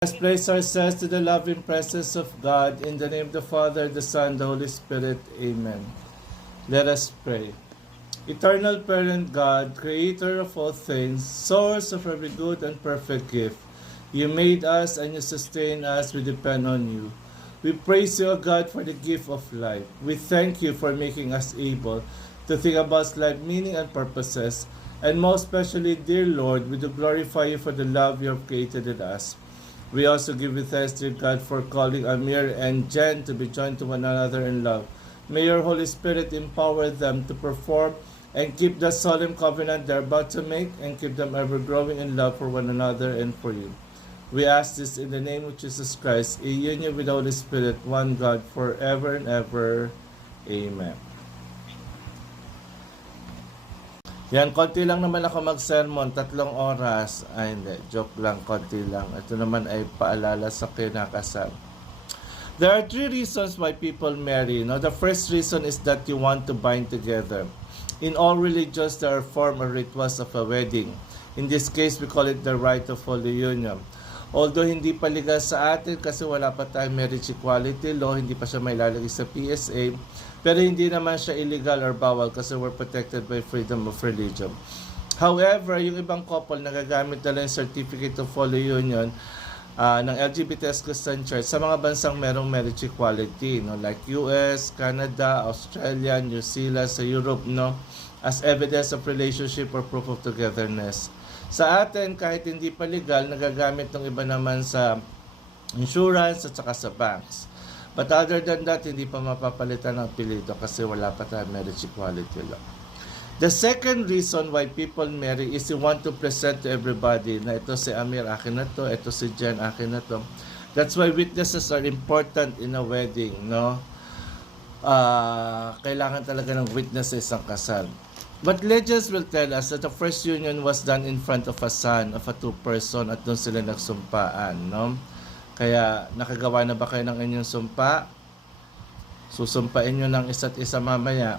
Let's place ourselves to the loving presence of God in the name of the Father, the Son, the Holy Spirit. Amen. Let us pray. Eternal Parent God, Creator of all things, Source of every good and perfect gift, you made us and you sustain us. We depend on you. We praise you, O God, for the gift of life. We thank you for making us able to think about life, meaning, and purposes. And most especially, dear Lord, we do glorify you for the love you have created in us. We also give you thanks, dear God, for calling Amir and Jen to be joined to one another in love. May your Holy Spirit empower them to perform and keep the solemn covenant they're about to make, and keep them ever growing in love for one another and for you. We ask this in the name of Jesus Christ, in union with the Holy Spirit, one God, forever and ever. Amen. Yan, konti lang naman ako mag-sermon, 3 oras. Ay, hindi, joke lang, konti lang. Ito naman ay paalala sa kinakasal. There are 3 reasons why people marry. No? The first reason is that you want to bind together. In all religions, there are forms or rituals of a wedding. In this case, we call it the rite of holy union. Although hindi pa legal sa atin kasi wala pa tayong marriage equality law, hindi pa siya may lalagay sa PSA, pero hindi naman siya illegal or bawal kasi we're protected by freedom of religion. However, yung ibang couple nagagamit na lang yung certificate of holy union ng LGBTs Christian Church sa mga bansang merong marriage equality, no? Like US, Canada, Australia, New Zealand, sa Europe, no? As evidence of relationship or proof of togetherness. Sa atin, kahit hindi pa legal, nagagamit ng iba naman sa insurance at saka sa banks. But other than that, hindi pa mapapalitan ng apelyido kasi wala pa tayong marriage equality law. The second reason why people marry is you want to present to everybody na ito si Amir, akin na to, ito si Jen, akin na to. That's why witnesses are important in a wedding, no? Kailangan talaga ng witnesses ang kasal. But legends will tell us that the first union was done in front of a son of a 2-person at doon sila nagsumpaan, no? Kaya nakagawa na ba kayo ng inyong sumpa? Susumpain nyo ng isa't isa mamaya?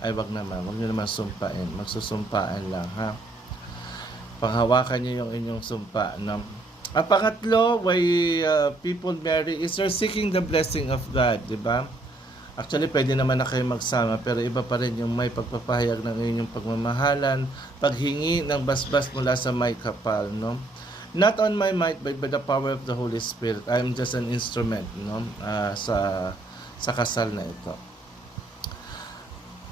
Ay wag naman, wag nyo naman sumpain. Magsusumpaan lang, ha? Panghawakan nyo yung inyong sumpa, no? Ang pangatlo, why people marry is they're seeking the blessing of God, di ba? Actually, pwede naman na kayo magsama, pero iba pa rin yung may pagpapahayag ng inyong pagmamahalan, paghingi ng basbas mula sa may kapal, no? Not on my might, but by the power of the Holy Spirit. I am just an instrument, no? Sa kasal na ito.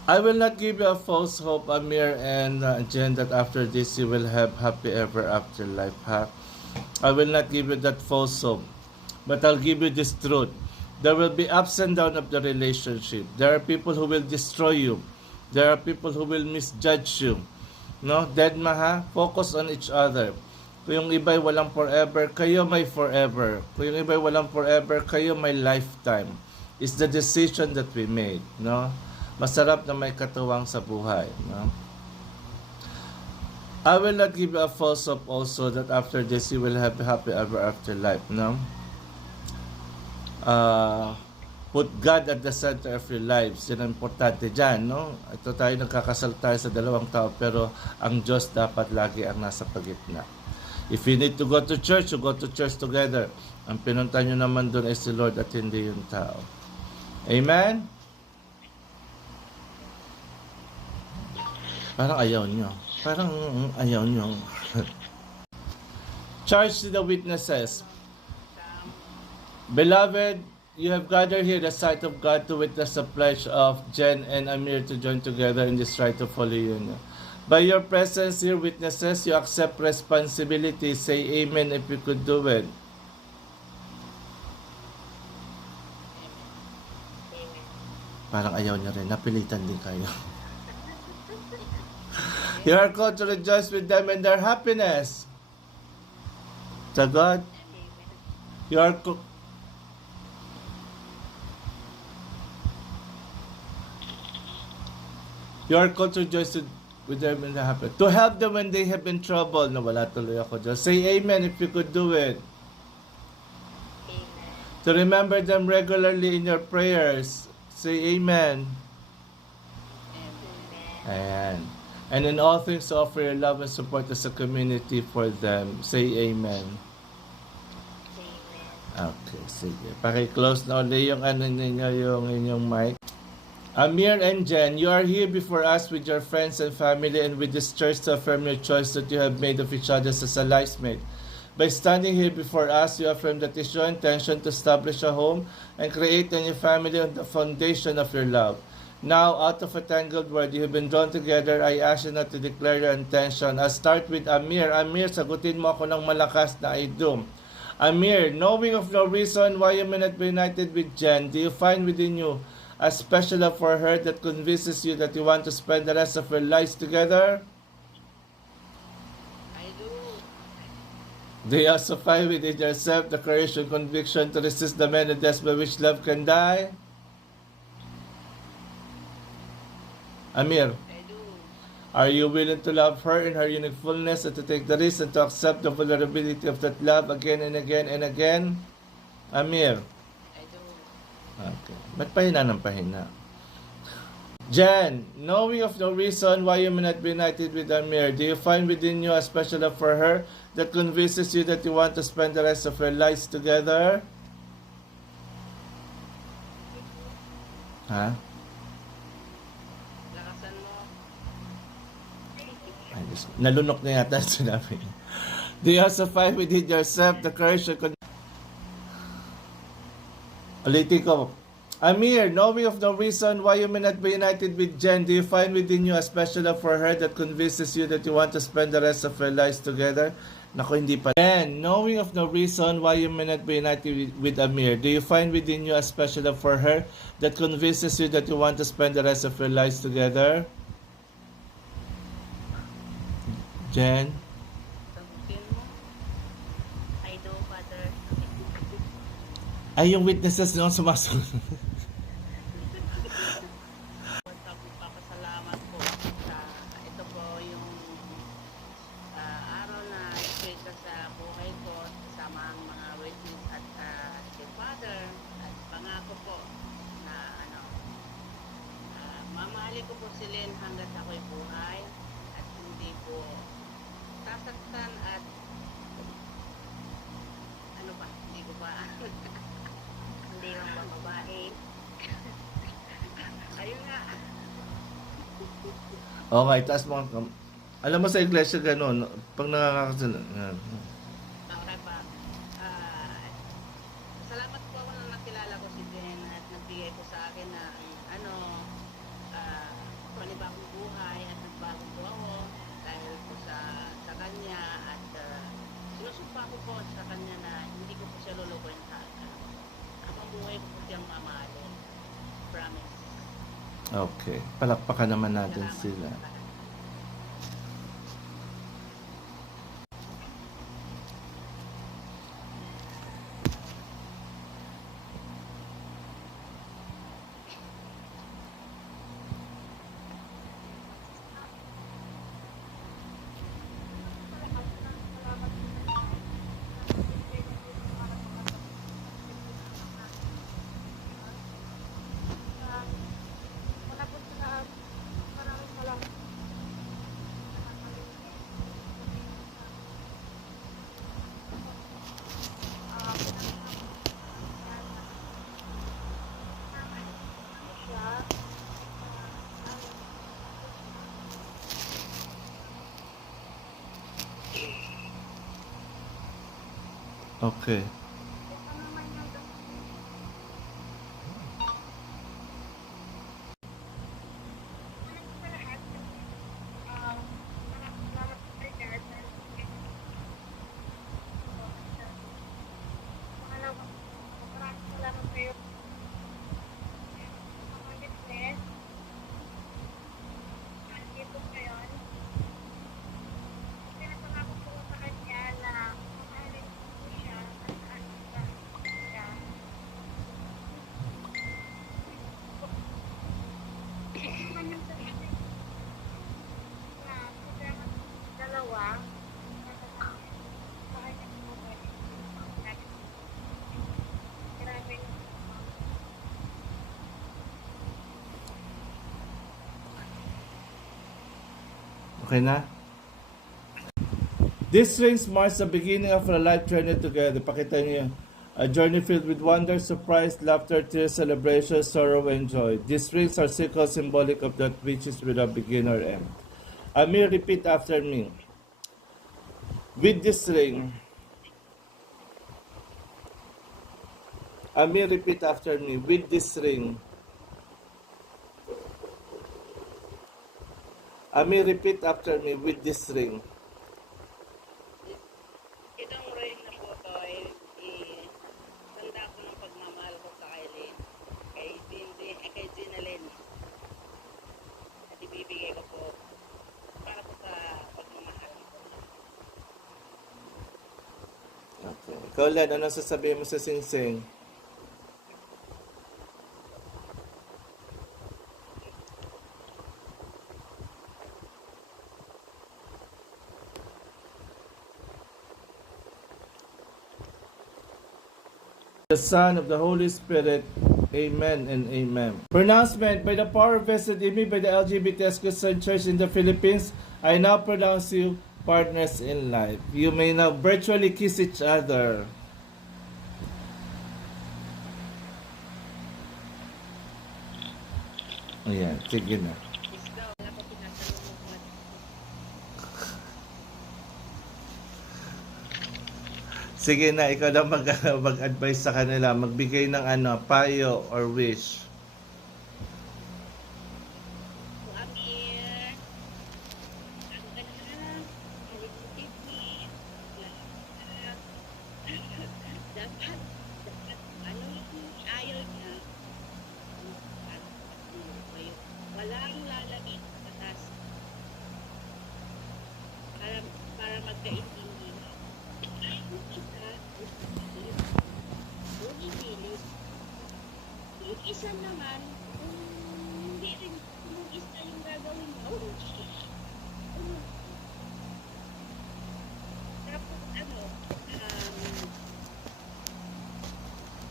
I will not give you a false hope, Amir and Jen, that after this you will have happy ever after life, ha? I will not give you that false hope, but I'll give you this truth. There will be ups and downs of the relationship. There are people who will destroy you. There are people who will misjudge you. No? Deadma, ha? Focus on each other. Kung yung iba'y walang forever, kayo may forever. Kung yung iba'y walang forever, kayo may lifetime. It's the decision that we made. No? Masarap na may katuwang sa buhay. No? I will not give you a false hope also that after this you will have happy ever after life. No? Put God at the center of your lives. Yan ang importante dyan, no? Ito tayo nagkakasal tayo sa dalawang tao, pero ang Diyos dapat lagi ang nasa pagitna. If you need to go to church, you go to church together. Ang pinunta nyo naman doon ay si Lord at hindi yung tao. Amen? Parang ayaw nyo. Parang ayaw nyo. Charge to the witnesses. Beloved, you have gathered here the sight of God to witness the pledge of Jen and Amir to join together in this rite of holy union. By your presence here, witnesses, you accept responsibility. Say amen if you could do it. Parang ayaw niya rin. Napilitan din kayo. You are called to rejoice with them in their happiness. To God, you are called to rejoice with them in their happiness. To help them when they have been trouble. No, wala tuloy ako dyan. Say amen if you could do it. Amen. To remember them regularly in your prayers. Say amen. Amen. And in all things offer your love and support as a community for them. Say amen. Okay, sige. Paki-close na ulit yung ano ninyo, yung inyong mic. Amir and Jen, you are here before us with your friends and family and with this church to affirm your choice that you have made of each other as a life mate. By standing here before us, you affirm that it's your intention to establish a home and create a new family on the foundation of your love. Now, out of a tangled world, you have been drawn together. I ask you not to declare your intention. I'll start with Amir. Amir, sagutin mo ako ng malakas na I do. Amir, knowing of no reason why you may not be united with Jen, do you find within you a special love for her that convinces you that you want to spend the rest of your lives together? I do. Do you also find within yourself the courage and conviction to resist the many deaths by which love can die? Amir, I do. are you willing to love her in her unique fullness and to take the risk and to accept the vulnerability of that love again and again and again? Amir. I do. Okay. Ba't pahina ng pahina? Jen, knowing of no reason why you may not be united with Amir, do you find within you a special love for her that convinces you that you want to spend the rest of your lives together? Ha? Lakasan mo. Ay, Diyos ko. Nalunok na yata ang sinabi niya. Do you also find within yourself the courage to Ulitin ko. Amir, knowing of no reason why you may not be united with Jen, do you find within you a special love for her that convinces you that you want to spend the rest of your lives together? Naku, hindi pa. Jen, knowing of no reason why you may not be united with Amir, do you find within you a special love for her that convinces you that you want to spend the rest of your lives together? Jen? Sagutin mo. I do, Father. Ay, yung witnesses nyo sumasunod. Papasalamat po sa ito po yung araw na i-create ka sa buhay ko kasama ang mga witness at si Father at pangako po na mamahalin ko po si Lynn hanggat ako'y buhay at hindi po sasaktan at ano ba, hindi ko ba hindi lang ba babae. Ayun nga. Okay, taas mo. Alam mo sa iglesia gano'n, pag nakakasunod. Okay pa. Salamat po ako nang nakilala ko si Jen at nagbigay ko sa akin ng panibagong buhay at nagbagong po ako dahil po sa kanya at sinusumpa ko po sa kanya na hindi ko po siya lulukuin sa habang buhay ko po siyang mamahalin. Promise. Okay, palakpakan naman natin Salamat sila. po. Okay. Okay na? This race marks the beginning of a life journey together. Pakita niyo. A journey filled with wonder, surprise, laughter, tears, celebration, sorrow, and joy. These rings are circles symbolic of that which is without begin or end. Amir, repeat after me. With this ring, Amir, repeat after me. With this ring. Amir, repeat after me. With this ring. Itong ring na po to ay tanda ko ng pagmamahal ko sa Kailin. Kay Ginalyn. At ibibigay ko po para po sa pagmamahal ko. Okay. Ikaw, Len, ano sasabihin mo sa Singsing? The Son of the Holy Spirit. Amen and amen. Pronouncement by the power vested in me by the LGBTQ Christian Church in the Philippines, I now pronounce you partners in life. You may now virtually kiss each other. Ayan, sige na. Ikaw, wala pa tinatanong mo. Sige na, ikaw na mag-advise sa kanila, magbigay ng payo or wish. So, Amir, ano ka na? Halimutin ni. Dapat, ano yung ayaw niya? Walang lalagay sa batas para magkaintindi. Yung isa, umipilit. Yung isa naman, hindi rin yung isa yung gagawin mo. Tapos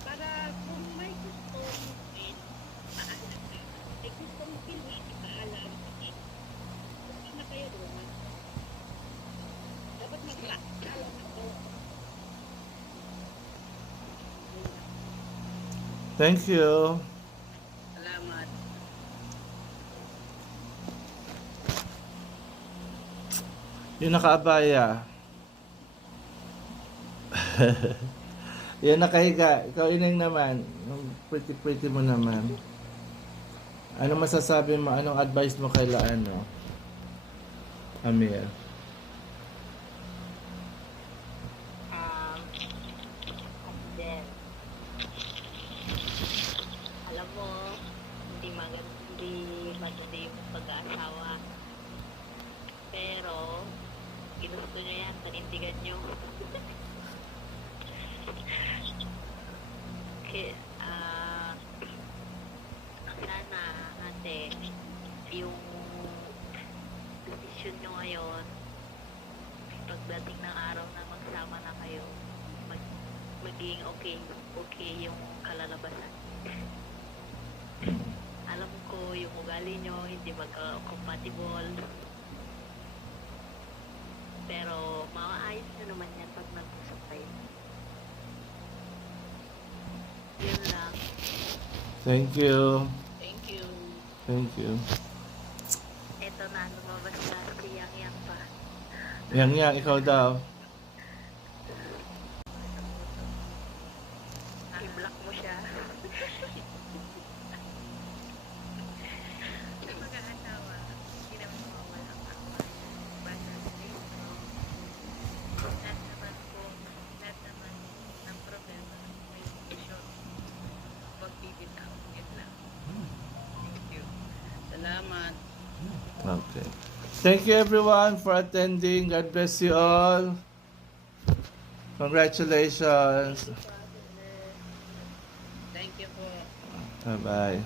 para kung may gusto mo din, paalam ka. May gusto mo din, ipaalam. Kasi na kayo doon. Dapat magpaalam ako. Thank you. Salamat. Yung nakaabaya. Yung nakahiga. Ikaw, Ineng naman. Yung pretty mo naman. Ano masasabi mo? Anong advice mo kay Amir? Then, alam mo, hindi maganda yung pag-aasawa. Pero, ginusto nyo yan, panindigan nyo. Okay, sana, ate, yung desisyon nyo ngayon, pagdating ng araw na magsama na kayo, maging okay yung kalalabasan. Alam ko yung ugali nyo hindi magka-compatible, pero maayos na naman yan pag nag-usap kayo. Yun lang. Thank you. Thank you. Thank you. Eto na, lumabas na si Yang pa. Yang, ikaw daw. I-block mo siya. Sa mag-aasawa, hindi naman mawawala ang awa. Basta sa Facebook, lahat naman ng problema may solusyon. Huwag bibitaw. Yun lang. Thank you. Salamat. Okay. Thank you everyone for attending. God bless you all. Congratulations. Thank you po. Bye-bye.